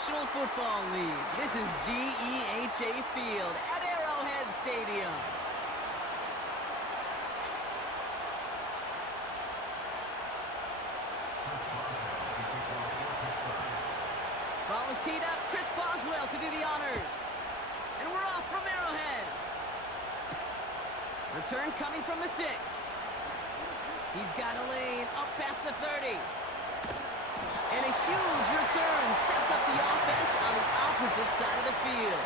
National Football League. This is GEHA Field at Arrowhead Stadium. Ball is teed up. Chris Boswell to do the honors. And we're off from Arrowhead. Return coming from the 6. He's got a lane up past the 30. And a huge return sets up the offense on the opposite side of the field.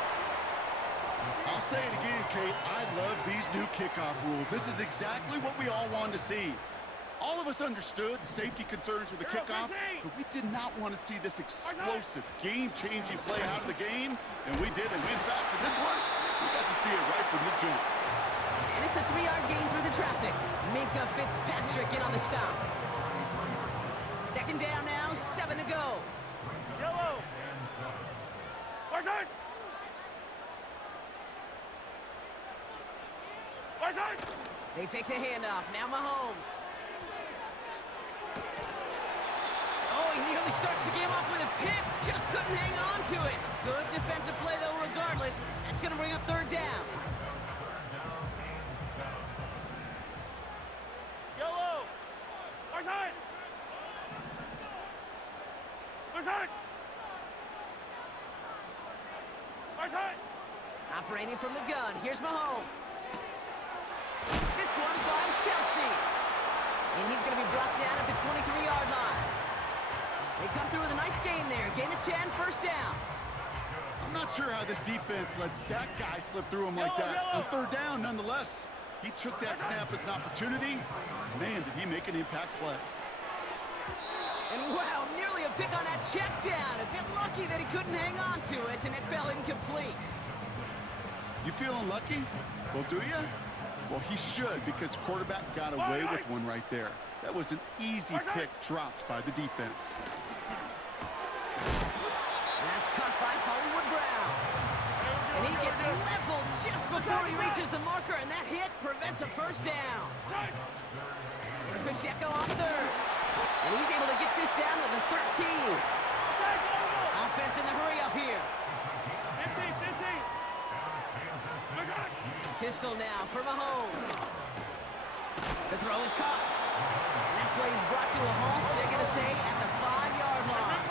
I'll say it again, Kate. I love these new kickoff rules. This is exactly what we all wanted to see. All of us understood the safety concerns with the kickoff, but we did not want to see this explosive, game-changing play out of the game, and we did. And in fact, for this one, we got to see it right from the jump. And it's a 3-yard gain through the traffic. Minka Fitzpatrick in on the stop. Second down now, 7 to go. Yellow. Warzone. Warzone. They fake the handoff. Now Mahomes. Oh, he nearly starts the game off with a pick. Just couldn't hang on to it. Good defensive play, though, regardless. That's going to bring up third down. Yellow. Warzone. Warzone. Warzone. Operating from the gun. Here's Mahomes. This one finds Kelsey. And he's going to be brought down at the 23-yard line. They come through with a nice gain there. Gain of 10, first down. I'm not sure how this defense let that guy slip through him like that. On third down, nonetheless, he took that snap as an opportunity. Man, did he make an impact play. And wow, nearly a pick on that check down. A bit lucky that he couldn't hang on to it, and it fell incomplete. You feeling lucky? Well, do you? Well, he should, because quarterback got away with one right there. That was an easy pick dropped by the defense. That's caught by Hollywood Brown. And he gets leveled just before he reaches the marker, and that hit prevents a first down. It's Pacheco on third. And he's able to get this down to the 13. Offense in the hurry up here. 15. Pistol now for Mahomes. The throw is caught. And that play is brought to a halt, they're going to say, at the 5-yard line.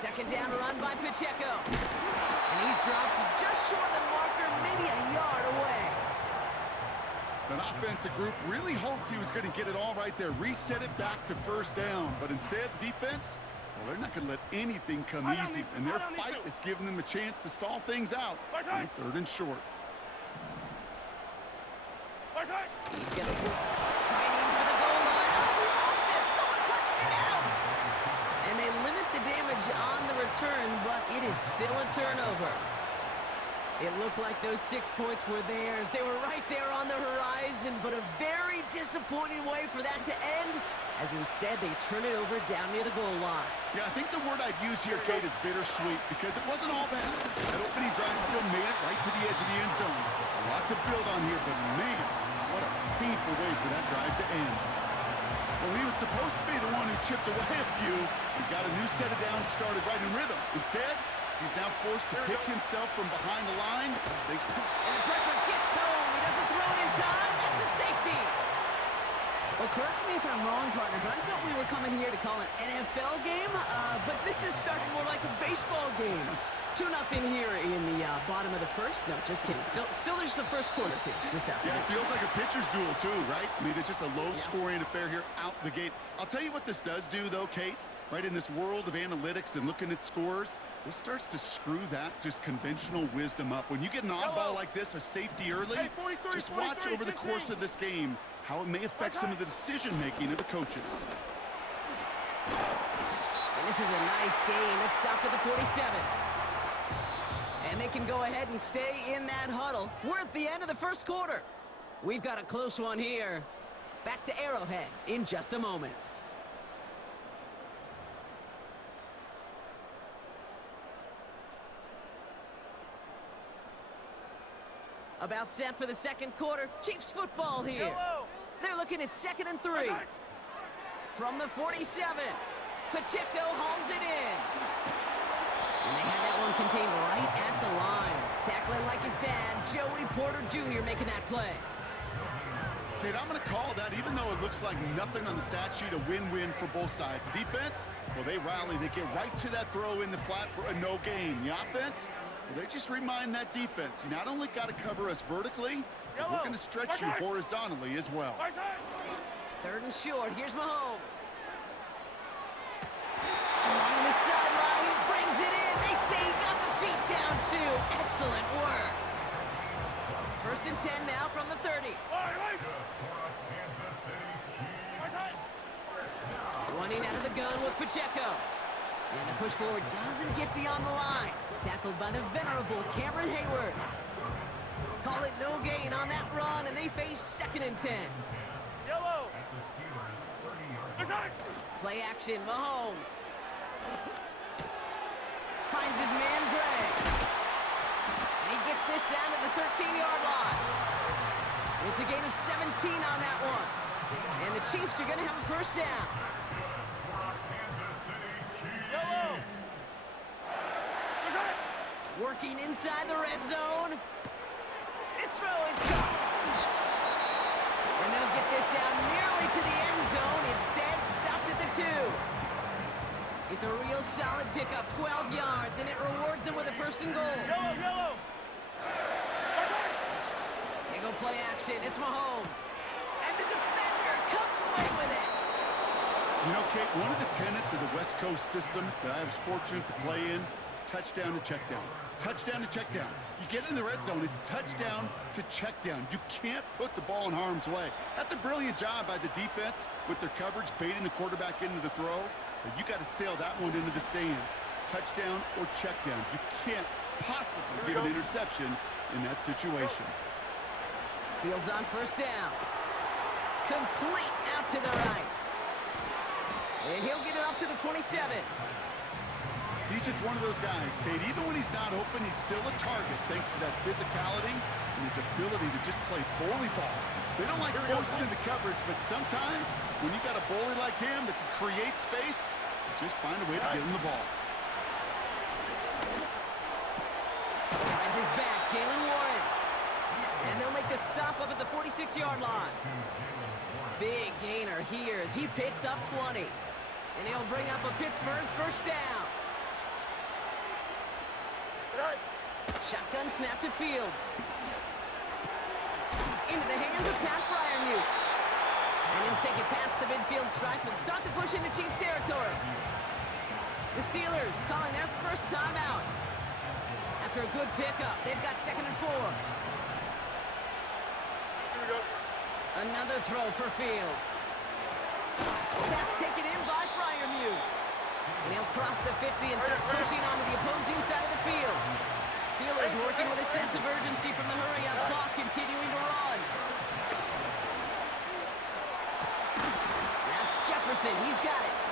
Second down run by Pacheco. And he's dropped just short of the marker, maybe a yard away. That offensive group really hoped he was going to get it all right there, reset it back to first down. But instead, the defense, well, they're not going to let anything come easy. And their fight is giving them a chance to stall things out on third and short. He's going to fighting for the goal line. Oh, he lost it. Someone punched it out. And they limit the damage on the return, but it is still a turnover. It looked like those 6 points were theirs. They were right there on the horizon, but a very disappointing way for that to end, as instead they turn it over down near the goal line. Yeah, I think the word I'd use here, Kate, is bittersweet, because it wasn't all bad. That opening drive still made it right to the edge of the end zone. A lot to build on here, but man, what a painful way for that drive to end. Well, he was supposed to be the one who chipped away a few. He got a new set of downs started right in rhythm. Instead, he's now forced to pick himself from behind the line. Thanks to... And the pressure gets home. He doesn't throw it in time. That's a safety. Well, correct me if I'm wrong, partner, but I thought we were coming here to call an NFL game. But this is starting more like a baseball game. 2-0 here in the bottom of the first. No, just kidding. Still there's the first quarter here this afternoon. Yeah, it feels like a pitcher's duel too, right? I mean, it's just a low-scoring affair here out the gate. I'll tell you what this does do, though, Kate. Right, in this world of analytics and looking at scores, this starts to screw that just conventional wisdom up. When you get an oddball like this, a safety early, just watch over the course of this game how it may affect some of the decision-making of the coaches. And this is a nice gain. It stopped at the 47. And they can go ahead and stay in that huddle. We're at the end of the first quarter. We've got a close one here. Back to Arrowhead in just a moment. About set for the second quarter. Chiefs football here. Yellow. They're looking at 2nd and 3. Offside. From the 47, Pacheco hauls it in. And they had that one contained right at the line. Tackling like his dad, Joey Porter Jr. making that play. Kate, I'm going to call that, even though it looks like nothing on the stat sheet, a win-win for both sides. Defense, well, they rally. They get right to that throw in the flat for a no gain. The offense, well, they just remind that defense, you not only got to cover us vertically, but we're going to stretch you horizontally as well. Offside. 3rd and short. Here's Mahomes. Along the sideline, he brings it in. They say he got the feet down, too. Excellent work. 1st and 10 now from the 30. Right. Offside. Running out of the gun with Pacheco. And the push forward doesn't get beyond the line. Tackled by the venerable Cameron Hayward. Call it no gain on that run, and they face 2nd and 10. Yellow. Offside. Play action, Mahomes. Finds his man, Gray. And he gets this down to the 13-yard line. It's a gain of 17 on that one. And the Chiefs are going to have a 1st down. Yellow. Offside. Working inside the red zone. This throw is caught. And they'll get this down nearly to the end zone. Instead, stopped at the 2. It's a real solid pickup, 12 yards, and it rewards them with a 1st and goal. Yellow. Offside. They go play action. It's Mahomes. And the defender comes away with it. You know, Kate, one of the tenets of the West Coast system that I was fortunate to play in, touchdown to check down. Touchdown to check down. You get in the red zone, it's touchdown to check down. You can't put the ball in harm's way. That's a brilliant job by the defense with their coverage, baiting the quarterback into the throw. But you got to sail that one into the stands. Touchdown or check down. You can't possibly give an interception in that situation. Fields on 1st down. Complete out to the right. And he'll get it up to the 27. He's just one of those guys, Kate. Even when he's not open, he's still a target thanks to that physicality and his ability to just play bully ball. They don't like forcing into coverage, but sometimes when you got a bully like him that can create space, just find a way to get him the ball. Finds his back, Jalen Warren. And they'll make the stop up at the 46-yard line. Big gainer here as he picks up 20. And he'll bring up a Pittsburgh 1st down. Shotgun snap to Fields. Into the hands of Pat Fryermuth. And he'll take it past the midfield stripe and start the push into Chiefs territory. The Steelers calling their 1st time out. After a good pickup, they've got 2nd and 4. Another throw for Fields. Pass taken in by Fryermuth. And he'll cross the 50 and start pushing onto the opposing side of the field. Steelers working with a sense of urgency from the hurry-up clock, continuing to run. That's Jefferson. He's got it.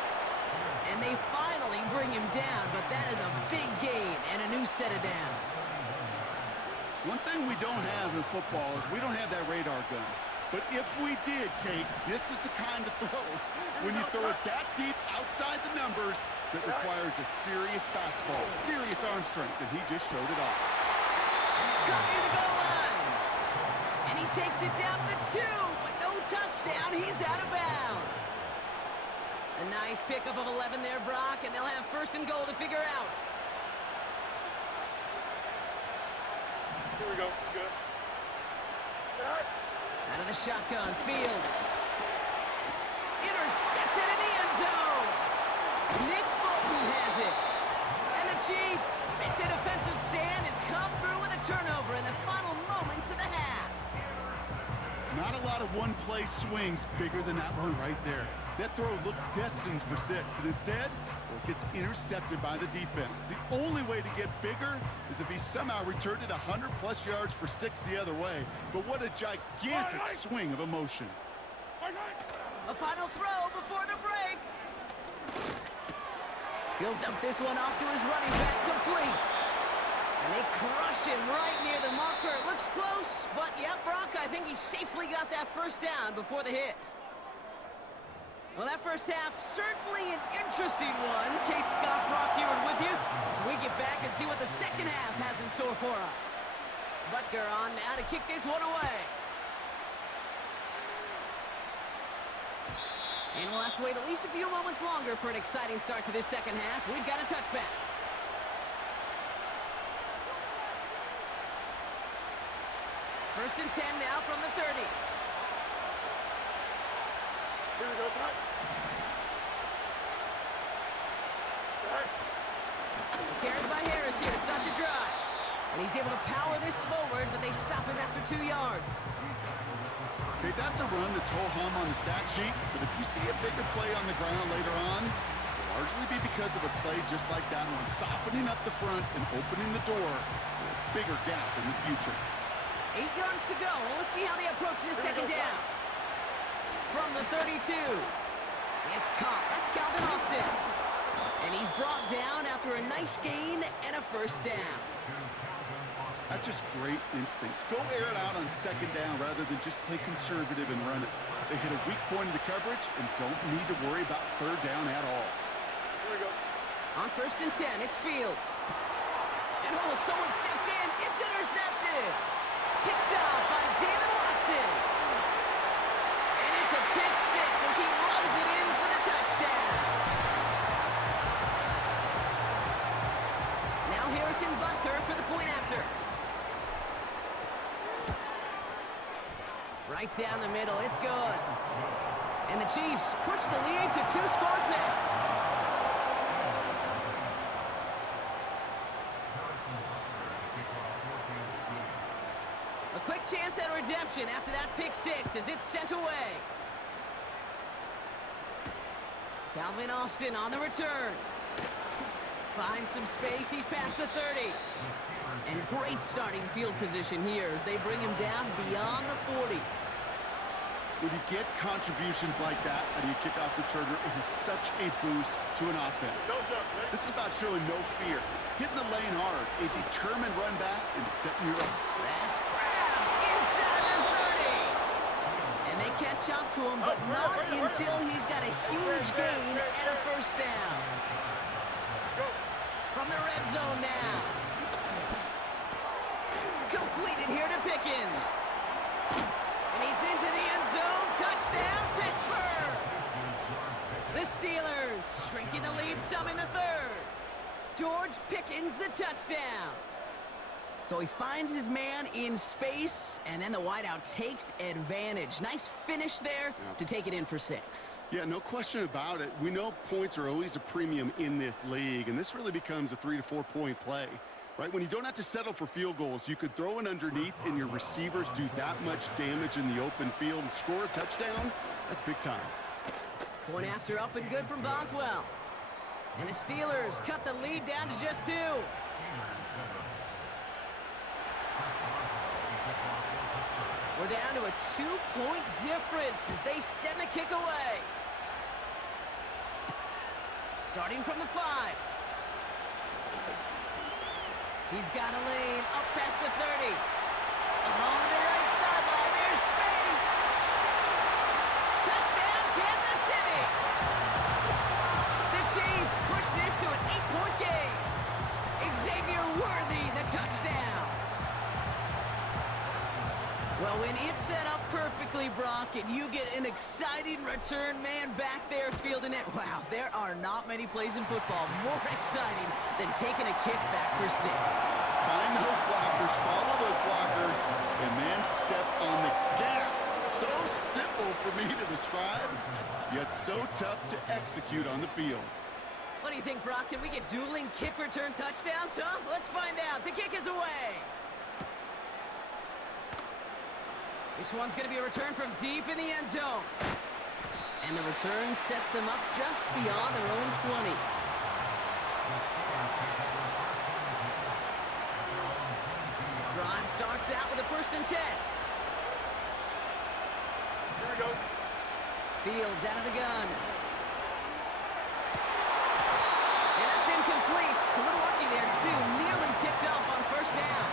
And they finally bring him down, but that is a big gain and a new set of downs. One thing we don't have in football is we don't have that radar gun. But if we did, Kate, this is the kind of throw, when you throw it that deep outside the numbers, that requires a serious fastball, serious arm strength, and he just showed it off. Caught near the goal line. And he takes it down to the 2, but no touchdown. He's out of bounds. A nice pickup of 11 there, Brock, and they'll have 1st and goal to figure out. Here we go. Good. Out of the shotgun, Fields. Intercepted in the end zone. Nick Bolton has it. And the Chiefs make the defensive stand and come through with a turnover in the final moments of the half. Not a lot of one-play swings bigger than that one right there. That throw looked destined for 6, and instead, well, it gets intercepted by the defense. The only way to get bigger is if he somehow returned it 100-plus yards for 6 the other way. But what a gigantic swing of emotion. A final throw before the break. He'll dump this one off to his running back, complete. And they crush him right near the marker. It looks close, but yep, Brock, I think he safely got that first down before the hit. Well, that first half, certainly an interesting one. Kate Scott, Brock Ewart with you as we get back and see what the second half has in store for us. Butker on now to kick this one away. And we'll have to wait at least a few moments longer for an exciting start to this second half. We've got a touchback. First and 10 now from the 30. Here we go, Scott. Carried by Harris here to start the drive. And he's able to power this forward, but they stop him after 2 yards. Okay, that's a run that's ho-hum on the stat sheet, but if you see a bigger play on the ground later on, it'll largely be because of a play just like that one, softening up the front and opening the door for a bigger gap in the future. 8 yards to go. Well, let's see how they approach this second down. From the 32, it's caught. That's Calvin Austin. And he's brought down after a nice gain and a first down. That's just great instincts. Go air it out on second down rather than just play conservative and run it. They hit a weak point in the coverage and don't need to worry about third down at all. Here we go. On first and 10, it's Fields. And oh, someone stepped in. It's intercepted. Picked up by Jalen Watson. And it's a pick six as he runs it in for the touchdown. Now Harrison Butker for the point after. Right down the middle, it's good. And the Chiefs push the lead to 2 scores now. A quick chance at redemption after that pick six as it's sent away. Calvin Austin on the return. Finds some space, he's past the 30. And great starting field position here as they bring him down beyond the 40. When you get contributions like that out of your kickoff returner, it is such a boost to an offense. Don't jump, Nick. This is about showing no fear, hitting the lane hard, a determined run back, and setting you up. That's grabbed inside the 30. And they catch up to him, but not until he's got a huge gain and a first down. Go. From the red zone now. Completed here to Pickens. And he's into the end zone. Touchdown, Pittsburgh. The Steelers shrinking the lead some in the third. George Pickens the touchdown. So he finds his man in space, and then the wideout takes advantage. Nice finish there to take it in for 6. Yeah, no question about it. We know points are always a premium in this league, and this really becomes a 3 to 4 point play. Right, when you don't have to settle for field goals, you could throw it underneath and your receivers do that much damage in the open field and score a touchdown. That's big time. Point after up and good from Boswell. And the Steelers cut the lead down to just 2. We're down to a 2-point difference as they send the kick away. Starting from the 5. He's got a lane up past the 30. Along the right sideline, there's space. Touchdown, Kansas City. The Chiefs push this to an 8-point game. Xavier Worthy, the touchdown. Well, when it's set up perfectly, Brock, and you get an exciting return man back there fielding it, wow, there are not many plays in football more exciting than taking a kick back for 6. Find those blockers, follow those blockers, and then step on the gas. So simple for me to describe, yet so tough to execute on the field. What do you think, Brock? Can we get dueling kick return touchdowns, huh? Let's find out. The kick is away. This one's going to be a return from deep in the end zone. And the return sets them up just beyond their own 20. Drive starts out with a first and 10. Here we go. Fields out of the gun. And that's incomplete. A little lucky there, too. Nearly picked off on first down.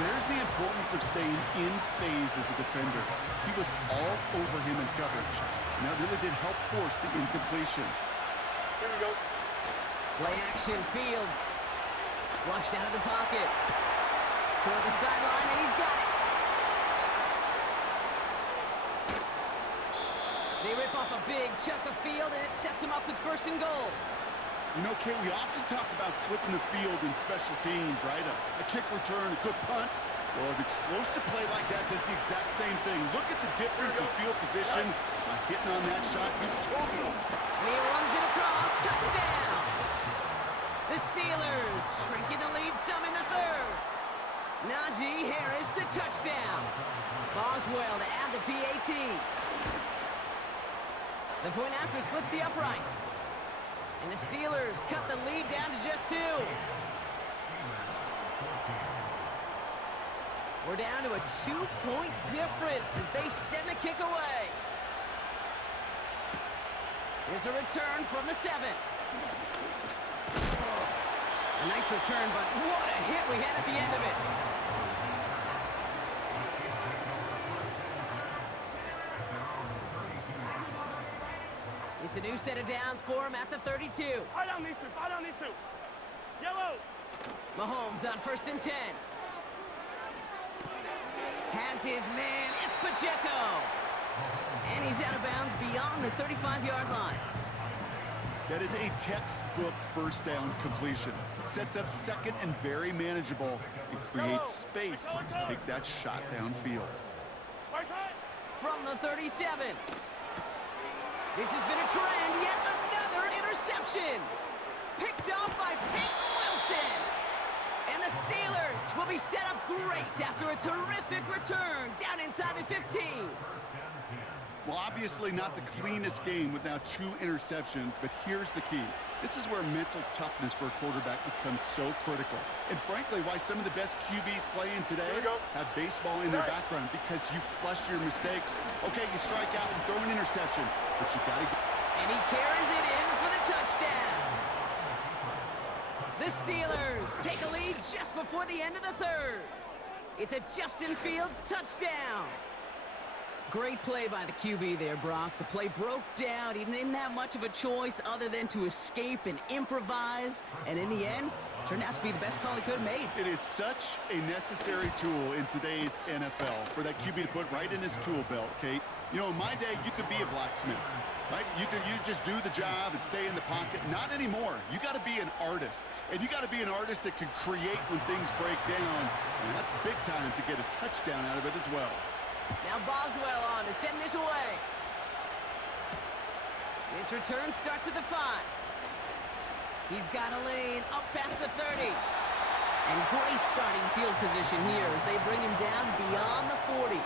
There's the importance of staying in phase as a defender. He was all over him in coverage, and that really did help force the incompletion. Here we go. Play action, Fields. Flushed out of the pocket. Toward the sideline, and he's got it. They rip off a big chunk of field, and it sets him up with 1st and goal. You know, Kate, we often talk about flipping the field in special teams, right? A kick return, a good punt. Well, an explosive play like that does the exact same thing. Look at the difference in field position by hitting on that shot. He's totally off. And he runs it across. Touchdown! The Steelers shrinking the lead some in the 3rd. Najee Harris, the touchdown. Boswell to add the PAT. The point after splits the uprights. And the Steelers cut the lead down to just 2. We're down to a 2-point difference as they send the kick away. Here's a return from the 7. A nice return, but what a hit we had at the end of it. It's a new set of downs for him at the 32. Fight on these two. Fight on these two. Yellow. Mahomes on 1st and 10. Has his man. It's Pacheco. And he's out of bounds beyond the 35-yard line. That is a textbook 1st down completion. Sets up 2nd and very manageable and creates space to take that shot downfield. Right side. From the 37. This has been a trend, yet another interception. Picked off by Peyton Wilson. And the Steelers will be set up great after a terrific return down inside the 15. Well, obviously not the cleanest game with now 2 interceptions, but here's the key. This is where mental toughness for a quarterback becomes so critical. And frankly, why some of the best QBs playing today have baseball in their background, because you flush your mistakes. Okay, you strike out and throw an interception, but you got to get... And he carries it in for the touchdown. The Steelers take a lead just before the end of the 3rd. It's a Justin Fields touchdown. Great play by the QB there, Brock. The play broke down. He didn't have much of a choice other than to escape and improvise. And in the end, turned out to be the best call he could have made. It is such a necessary tool in today's NFL for that QB to put right in his tool belt, Kate. You know, in my day, you could be a blacksmith, right? You just do the job and stay in the pocket. Not anymore. You got to be an artist. And you got to be an artist that can create when things break down. And that's big time to get a touchdown out of it as well. Now Boswell on to send this away. His return starts at the 5. He's got a lane up past the 30. And great starting field position here as they bring him down beyond the 40.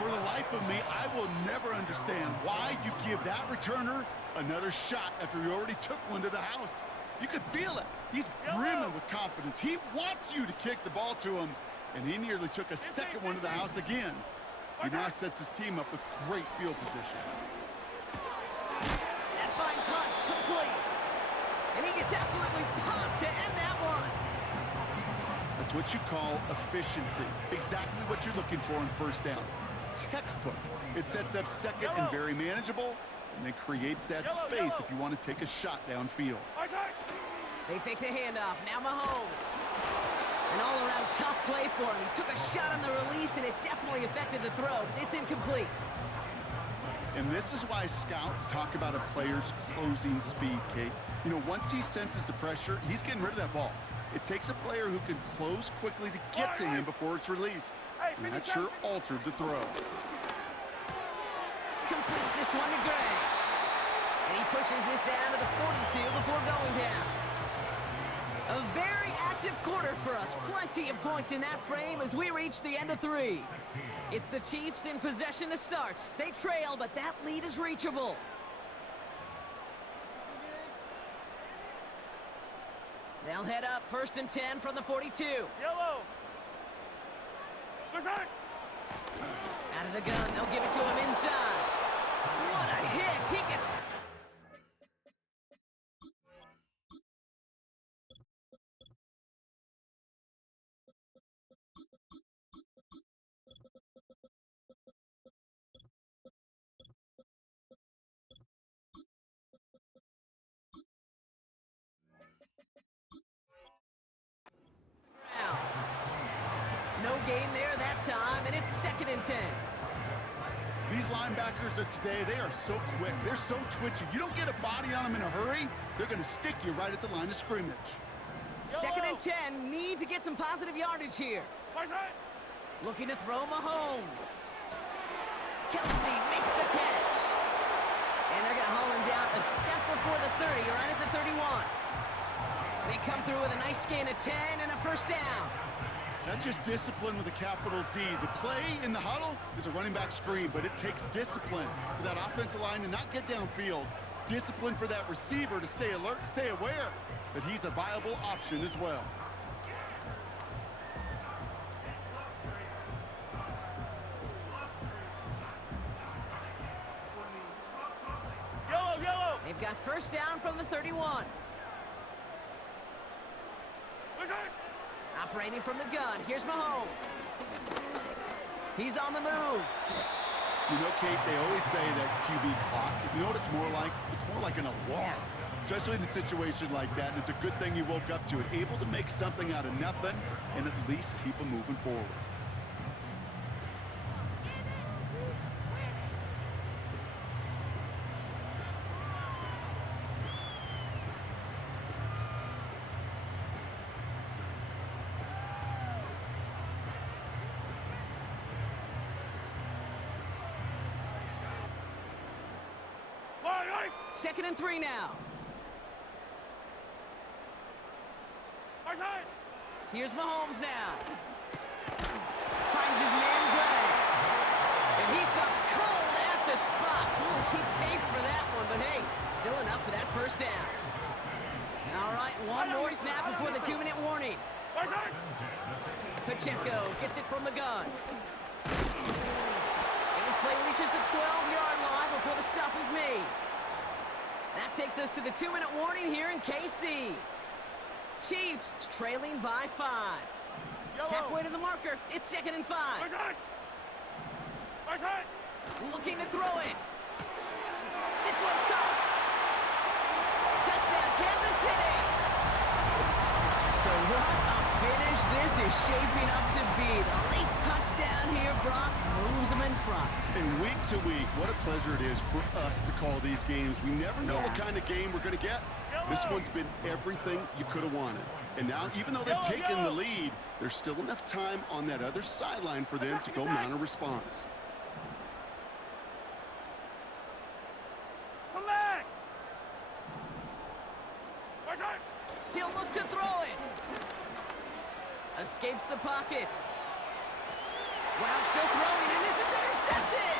For the life of me, I will never understand why you give that returner another shot after he already took one to the house. You could feel it. He's brimming with confidence. He wants you to kick the ball to him. And he nearly took a second one to the house again. He now sets his team up with great field position. That finds Hunt complete. And he gets absolutely pumped to end that one. That's what you call efficiency. Exactly what you're looking for in 1st down. Textbook. It sets up 2nd and very manageable, and then creates that space if you want to take a shot downfield. They fake the handoff. Now Mahomes. An all-around tough play for him. He took a shot on the release, and it definitely affected the throw. It's incomplete. And this is why scouts talk about a player's closing speed, Kate. You know, once he senses the pressure, he's getting rid of that ball. It takes a player who can close quickly to get to him before it's released. And that sure altered the throw. Completes this one to Gray. And he pushes this down to the 42 before going down. A very active quarter for us. Plenty of points in that frame as we reach the end of 3. It's the Chiefs in possession to start. They trail, but that lead is reachable. They'll head up 1st and 10 from the 42. Yellow. Good side. Out of the gun, they'll give it to him inside. What a hit! He gets gain there that time, and it's 2nd and 10. These linebackers of today, they are so quick. They're so twitchy. You don't get a body on them in a hurry, they're going to stick you right at the line of scrimmage. 2nd and 10. Need to get some positive yardage here. Looking to throw Mahomes. Kelsey makes the catch. And they're going to haul him down a step before the 30, right at the 31. They come through with a nice gain of 10 and a 1st down. That's just discipline with a capital D. The play in the huddle is a running back screen, but it takes discipline for that offensive line to not get downfield. Discipline for that receiver to stay alert, stay aware that he's a viable option as well. Yellow. They've got 1st down from the 31. Operating from the gun, here's Mahomes. He's on the move. You know, Kate, they always say that QB clock, you know what it's more like? It's more like an alarm, especially in a situation like that, and it's a good thing you woke up to it, able to make something out of nothing and at least keep them moving forward. Second and 3 now. Here's Mahomes now. Finds his man Gray. And he stopped cold at the spot. Ooh, he paid for that one, but hey, still enough for that 1st down. All right, one more snap before the 2-minute warning. Pacheco gets it from the gun. And this play reaches the 12-yard line before the stop is made. That takes us to the 2-minute warning here in KC. Chiefs trailing by 5. Halfway to the marker, it's 2nd and 5. Looking to throw it. This one's caught. Touchdown, Kansas City. So what a finish this is shaping up to be. The late touchdown here, Brock, moves them in front. And week to week, what a pleasure it is for us to call these games. We never know what kind of game we're going to get. This one's been everything you could have wanted. And now, even though they've taken the lead, there's still enough time on that other sideline for them to go mount a response. Come back! He'll look to throw it. Escapes the pocket. Wow, still throwing, and this is intercepted!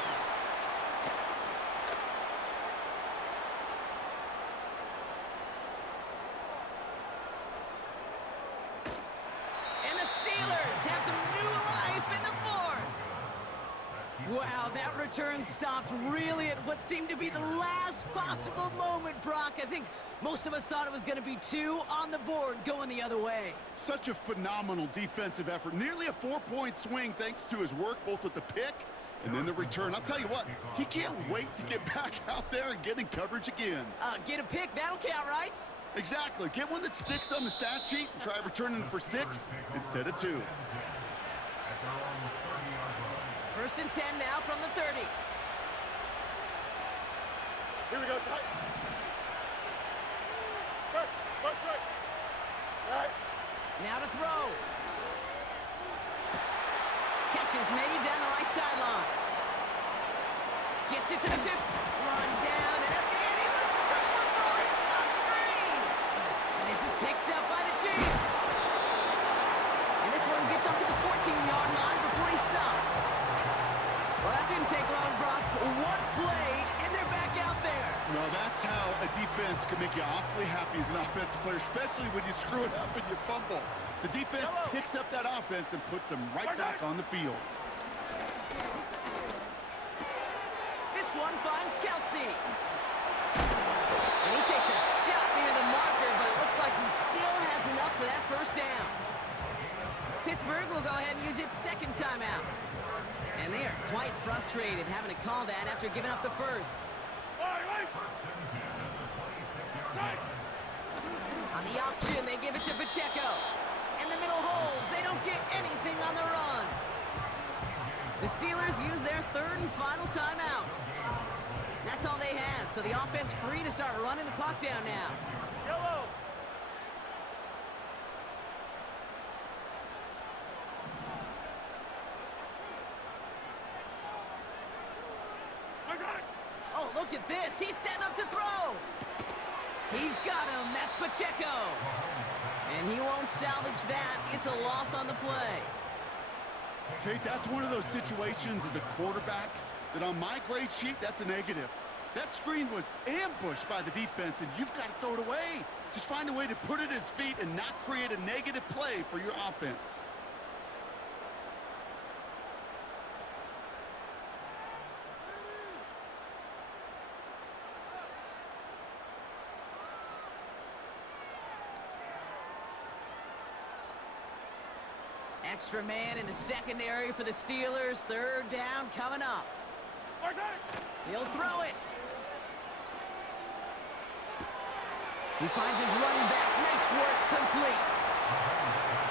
And the Steelers have some new life in the 4th. Wow, that return stopped really at what seemed to be the last possible moment, Brock. I think most of us thought it was going to be 2 on the board going the other way. Such a phenomenal defensive effort. Nearly a 4-point swing thanks to his work both with the pick and then the return. I'll tell you what, he can't wait to get back out there and get in coverage again. Get a pick, that'll count, right? Exactly. Get one that sticks on the stat sheet and try returning for 6 instead of 2. 1st and 10 now from the 30. Here we go, Shot. First right. Right. Now to throw. Catch is made down the right sideline. Gets it to the 5th. Run down, and at the end he loses the football. It's not free. And this is picked up by the Chiefs. And this one gets up to the 14-yard line before he stopped. Well, that didn't take long, Brock. One play, and they're back out there. Well, that's how a defense can make you awfully happy as an offensive player, especially when you screw it up and you fumble. The defense picks up that offense and puts them right back on the field. This one finds Kelsey. And he takes a shot near the marker, but it looks like he still has enough for that 1st down. Pittsburgh will go ahead and use its 2nd timeout. And they are quite frustrated having to call that after giving up the 1st. On the option, they give it to Pacheco. And the middle holds. They don't get anything on the run. The Steelers use their third and final timeout. That's all they had, so the offense free to start running the clock down now. Yellow. Oh, look at this. He's setting up to throw. He's got him. That's Pacheco. And he won't salvage that. It's a loss on the play. Kate, that's one of those situations as a quarterback that on my grade sheet, that's a negative. That screen was ambushed by the defense, and you've got to throw it away. Just find a way to put it at his feet and not create a negative play for your offense. Extra man in the secondary for the Steelers. Third down coming up. He'll throw it. He finds his running back. Nice work, complete.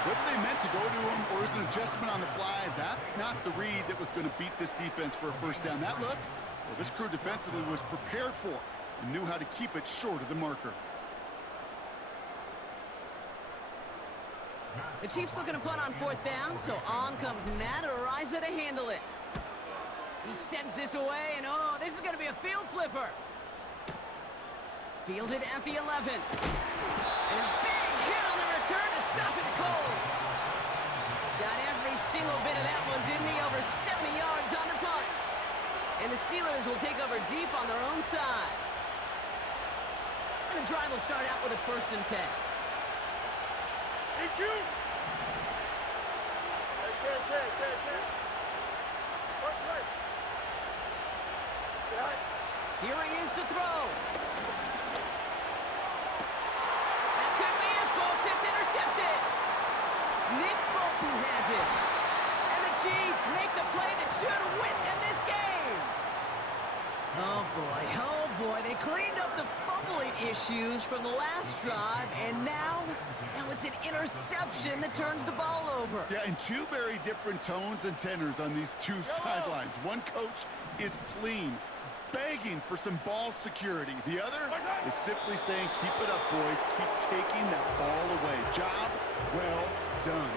Whether they meant to go to him or is an adjustment on the fly, that's not the read that was going to beat this defense for a first down. That look, well, this crew defensively was prepared for and knew how to keep it short of the marker. The Chiefs looking to punt on fourth down, so on comes Matt Araiza to handle it. He sends this away, and oh, this is going to be a field flipper. Fielded at the 11. And a big hit on the return to stop it cold. Got every single bit of that one, didn't he? Over 70 yards on the punt. And the Steelers will take over deep on their own side. And the drive will start out with a 1st and 10. EQ. Watch right. Behind. Here he is to throw. That could be it, folks. It's intercepted. Nick Bolton has it. And the Chiefs make the play that should win them this game. Oh, boy. They cleaned up the fumbling issues from the last drive, and now it's an interception that turns the ball over. Yeah, and two very different tones and tenors on these two sidelines. One coach is pleading, begging for some ball security. The other is simply saying, keep it up, boys. Keep taking that ball away. Job well done.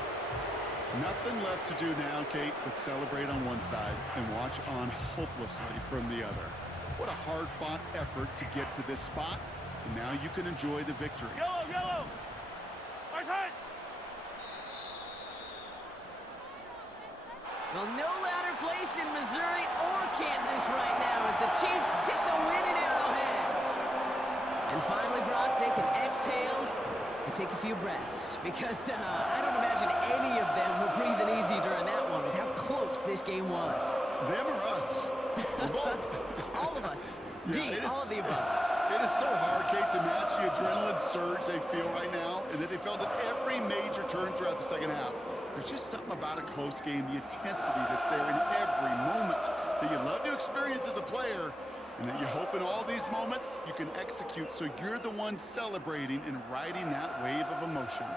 Nothing left to do now, Kate, but celebrate on one side and watch on hopelessly from the other. What a hard-fought effort to get to this spot, and now you can enjoy the victory. Yellow. Right. Well, no louder place in Missouri or Kansas right now as the Chiefs get the win in Arrowhead. And finally, Brock, they can exhale and take a few breaths because I don't imagine any of them were breathing easy during that one with how close this game was. Them or us? Both. All of us. Yeah, all of the above. It is so hard, Kate, to match the adrenaline surge they feel right now and that they felt at every major turn throughout the second half. There's just something about a close game, the intensity that's there in every moment that you love to experience as a player and that you hope in all these moments you can execute so you're the one celebrating and riding that wave of emotion.